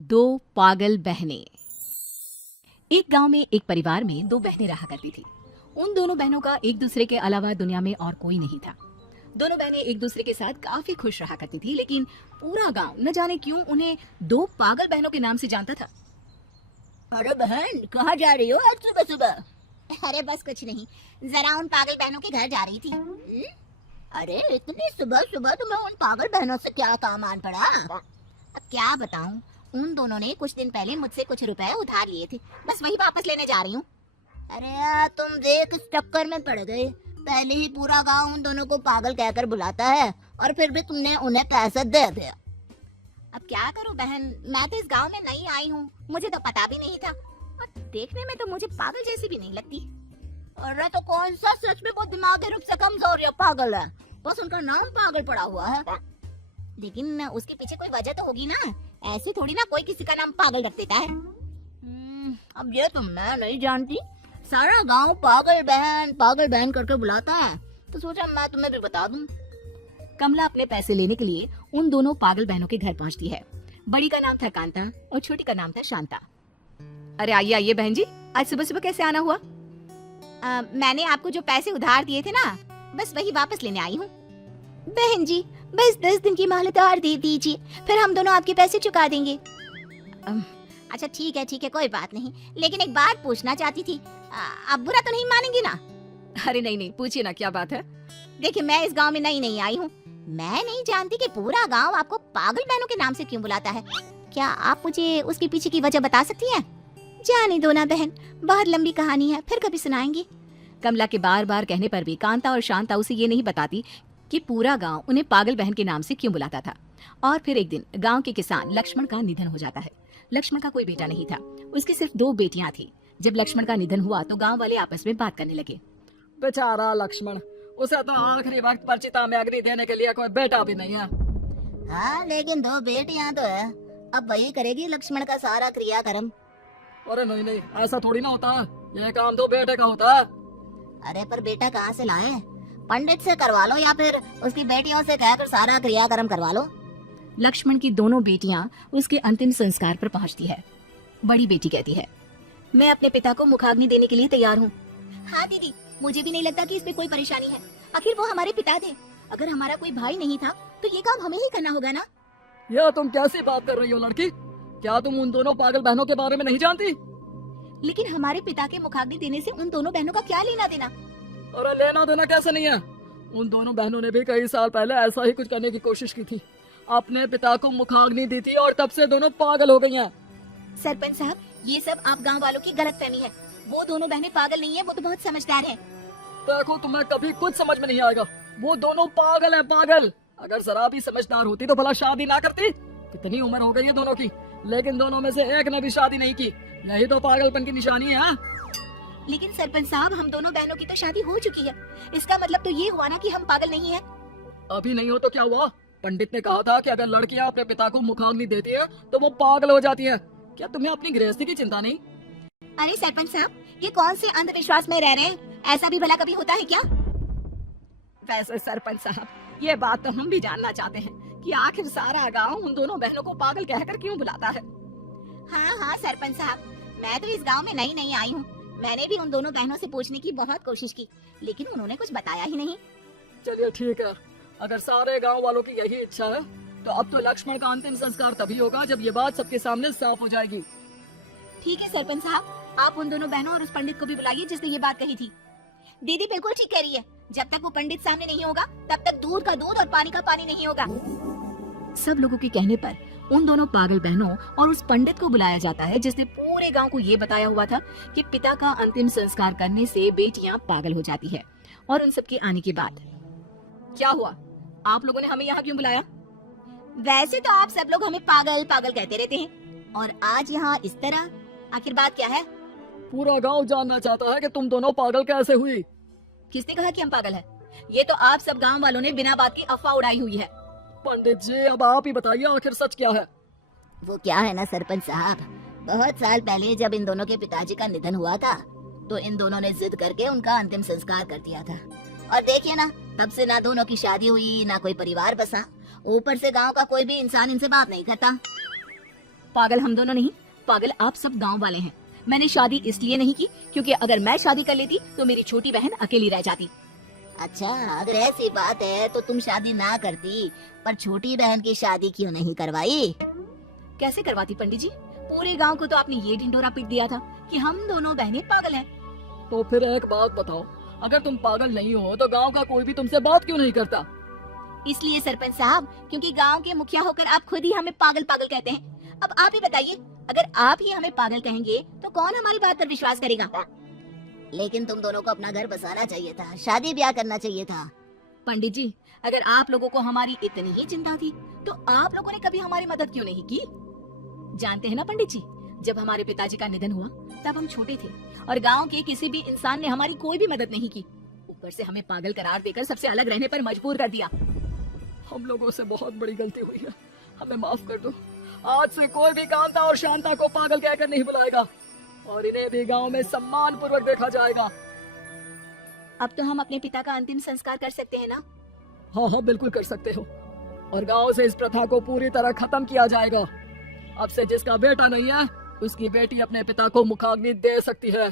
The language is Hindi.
दो पागल बहनें। एक गांव में एक परिवार में दो बहनें रहा करती थी। उन दोनों बहनों का एक दूसरे के अलावा दुनिया में और कोई नहीं था। दोनों बहनें एक दूसरे के साथ काफी खुश रहा करती थी, लेकिन पूरा गांव न जाने क्यों उन्हें दो पागल बहनों के नाम से जानता था। अरे बहन, कहाँ जा रही हो आज सुबह सुबह? अरे बस कुछ नहीं, जरा उन पागल बहनों के घर जा रही थी। अरे इतनी सुबह सुबह तुम्हें उन पागल बहनों से क्या काम आन पड़ा? अब क्या बताऊं, उन दोनों ने कुछ दिन पहले मुझसे कुछ रुपए उधार लिए थे, बस वही वापस लेने जा रही हूँ। अरे यार, तुम देख इस चक्कर में पड़ गए। पहले ही पूरा गांव उन दोनों को पागल कहकर बुलाता है और फिर भी तुमने उन्हें पैसे दे दिया। अब क्या करूं बहन, मैं तो इस गांव में नई आई हूँ, मुझे तो पता भी नहीं था और देखने में तो मुझे पागल जैसी भी नहीं लगती। अरे तो कौन सा सच में वो दिमागी रूप से कमजोर या पागल है, बस उनका नाम पागल पड़ा हुआ है। लेकिन उसके पीछे कोई वजह तो होगी ना, ऐसे थोड़ी ना कोई किसी का नाम पागल रख देता है। अब ये तो मैं नहीं जानती, सारा गांव पागल बहन करके बुलाता है, तो सोचा मैं तुम्हें भी बता दूं। कमला अपने पैसे लेने के लिए उन दोनों पागल बहनों के घर पहुंचती है। बड़ी का नाम था कांता और छोटी का नाम था शांता। अरे आइए आइए बहन जी, आज सुबह सुबह कैसे आना हुआ? मैंने आपको जो पैसे उधार दिए थे ना, बस वही वापस लेने आई हूँ। बहन जी, बस 10 दिन की मोहलत और दे दीजिए, फिर हम दोनों आपके पैसे चुका देंगे। अच्छा ठीक है, कोई बात नहीं, लेकिन एक बात पूछना चाहती थी। आप बुरा तो नहीं मानेंगे ना? अरे नहीं नहीं, पूछिए ना, क्या बात है? देखिए, मैं इस गांव में नई आई हूँ, मैं नहीं जानती कि पूरा गांव आपको पागल बहनों के नाम से क्यों बुलाता है। क्या आप मुझे उसके पीछे की वजह बता सकती हैं? जाने दो ना बहन, बहुत लंबी कहानी है, फिर कभी सुनाएंगे। कमला के बार बार कहने पर भी कांता और शांता उसे ये नहीं बताती कि पूरा गांव उन्हें पागल बहन के नाम से क्यों बुलाता था। और फिर एक दिन गांव के किसान लक्ष्मण का निधन हो जाता है। लक्ष्मण का कोई बेटा नहीं था, उसकी सिर्फ 2 बेटियां थी। जब लक्ष्मण का निधन हुआ तो गांव वाले आपस में बात करने लगे। बेचारा लक्ष्मण, उसे तो आखिरी वक्त पर चिता में अग्नि देने के लिए कोई बेटा भी नहीं है। हाँ, लेकिन 2 बेटियां तो है, अब वही करेगी लक्ष्मण का सारा क्रियाक्रम। अरे नहीं नहीं, ऐसा थोड़ी ना होता, यह काम तो बेटे का होता है। अरे पर बेटा कहाँ से लाए? पंडित से करवा लो या फिर उसकी बेटियों से कहकर सारा क्रियाक्रम करवा लो। लक्ष्मण की दोनों बेटियां उसके अंतिम संस्कार पर पहुंचती है। बड़ी बेटी कहती है, मैं अपने पिता को मुखाग्नि देने के लिए तैयार हूँ। हाँ दीदी, मुझे भी नहीं लगता कि इसमें कोई परेशानी है, आखिर वो हमारे पिता थे। अगर हमारा कोई भाई नहीं था तो ये काम हमें ही करना होगा ना। यह तुम कैसी बात कर रही हो लड़की? क्या तुम उन दोनों पागल बहनों के बारे में नहीं जानती? लेकिन हमारे पिता के मुखाग्नि देने से उन दोनों बहनों का क्या लेना देना? अरे लेना देना कैसे नहीं है, उन दोनों बहनों ने भी कई साल पहले ऐसा ही कुछ करने की कोशिश की थी, अपने पिता को मुखाग्नि दी थी और तब से दोनों पागल हो गई हैं। सरपंच साहब, ये सब आप गांव वालों की गलतफहमी है। वो दोनों बहनें पागल नहीं है, वो तो बहुत समझदार हैं। देखो, तुम्हें कभी कुछ समझ में नहीं आएगा, वो दोनों पागल है, पागल। अगर जरा भी समझदार होती तो भला शादी ना करती। कितनी उम्र हो गई है दोनों की, लेकिन दोनों में से एक ने भी शादी नहीं की। यही तो पागलपन की निशानी है। लेकिन सरपंच साहब, हम दोनों बहनों की तो शादी हो चुकी है, इसका मतलब तो ये हुआ ना कि हम पागल नहीं हैं। अभी नहीं हो तो क्या हुआ? पंडित ने कहा था कि अगर लड़कियां अपने पिता को मुखाग्नि देती है तो वो पागल हो जाती है। क्या तुम्हें अपनी गृहस्थी की चिंता नहीं? अरे सरपंच साहब, ये कौन से अंधविश्वास में रह रहे हैं? ऐसा भी भला कभी होता है क्या? वैसे सरपंच साहब, ये बात तो हम भी जानना चाहते हैं कि आखिर सारा गांव उन दोनों बहनों को पागल कहकर क्यों बुलाता है। हाँ सरपंच साहब, मैं तो इस गांव में नई आई हूँ। मैंने भी उन दोनों बहनों से पूछने की बहुत कोशिश की, लेकिन उन्होंने कुछ बताया ही नहीं। चलिए ठीक है, अगर सारे गांव वालों की यही इच्छा है तो अब तो लक्ष्मण का अंतिम संस्कार तभी होगा जब ये बात सबके सामने साफ हो जाएगी। ठीक है सरपंच साहब, आप उन दोनों बहनों और उस पंडित को भी बुलाइए जिसने ये बात कही थी। दीदी बिल्कुल ठीक कह रही है, जब तक वो पंडित सामने नहीं होगा तब तक दूध का दूध और पानी का पानी नहीं होगा। सब लोगों के कहने पर उन दोनों पागल बहनों और उस पंडित को बुलाया जाता है जिसने पूरे गांव को ये बताया हुआ था कि पिता का अंतिम संस्कार करने से बेटियां पागल हो जाती है। और उन सबके आने के बाद क्या हुआ? आप लोगों ने हमें यहाँ क्यों बुलाया? वैसे तो आप सब लोग हमें पागल पागल कहते रहते हैं, और आज यहाँ इस तरह, आखिर बात क्या है? पूरा गांव जानना चाहता है कि तुम दोनों पागल कैसे हुई। किसने कहा कि हम पागल हैं? ये तो आप सब गांव वालों ने बिना बात की अफवाह उड़ाई हुई है। पंडित जी, अब आप ही बताइए, आखिर सच क्या है? वो क्या है ना सरपंच साहब, बहुत साल पहले जब इन दोनों के पिताजी का निधन हुआ था तो इन दोनों ने जिद करके उनका अंतिम संस्कार कर दिया था। और देखिए ना, तब से ना दोनों की शादी हुई, ना कोई परिवार बसा, ऊपर से गांव का कोई भी इंसान इनसे बात नहीं करता। पागल हम दोनों नहीं, पागल आप सब गांव वाले हैं। मैंने शादी इसलिए नहीं की क्योंकि अगर मैं शादी कर लेती तो मेरी छोटी बहन अकेली रह जाती। अच्छा, अगर ऐसी बात है तो तुम शादी ना करती, पर छोटी बहन की शादी क्यों नहीं करवाई? कैसे करवाती पंडित जी? पूरे गांव को तो आपने ये ढिंढोरा पीट दिया था कि हम दोनों बहनें पागल हैं। तो फिर एक बात बताओ, अगर तुम पागल नहीं हो तो गांव का कोई भी तुमसे बात क्यों नहीं करता? इसलिए सरपंच साहब, क्योंकि गांव के मुखिया होकर आप खुद ही हमें पागल पागल कहते हैं। अब आप ही बताइए, अगर आप ही हमें पागल कहेंगे तो कौन हमारी बात पर विश्वास करेगा? लेकिन तुम दोनों को अपना घर बसाना चाहिए था, शादी ब्याह करना चाहिए था। पंडित जी, अगर आप लोगों को हमारी इतनी ही चिंता थी तो आप लोगों ने कभी हमारी मदद क्यों नहीं की? जानते हैं ना पंडित जी, जब हमारे पिताजी का निधन हुआ तब हम छोटे थे और गांव के किसी भी इंसान ने हमारी कोई भी मदद नहीं की। ऊपर से हमें पागल करार देकर सबसे अलग रहने पर मजबूर कर दिया। हम लोगों से बहुत बड़ी गलती हुई है, हमें माफ कर दो। आज से कोई भी कांता और शांता को पागल कहकर नहीं बुलाएगा और इन्हें भी गांव में सम्मान पूर्वक देखा जाएगा। अब तो हम अपने पिता का अंतिम संस्कार कर सकते हैं ना? हाँ हाँ, बिल्कुल कर सकते हो। और गांव से इस प्रथा को पूरी तरह खत्म किया जाएगा। अब से जिसका बेटा नहीं है उसकी बेटी अपने पिता को मुखाग्नि दे सकती है।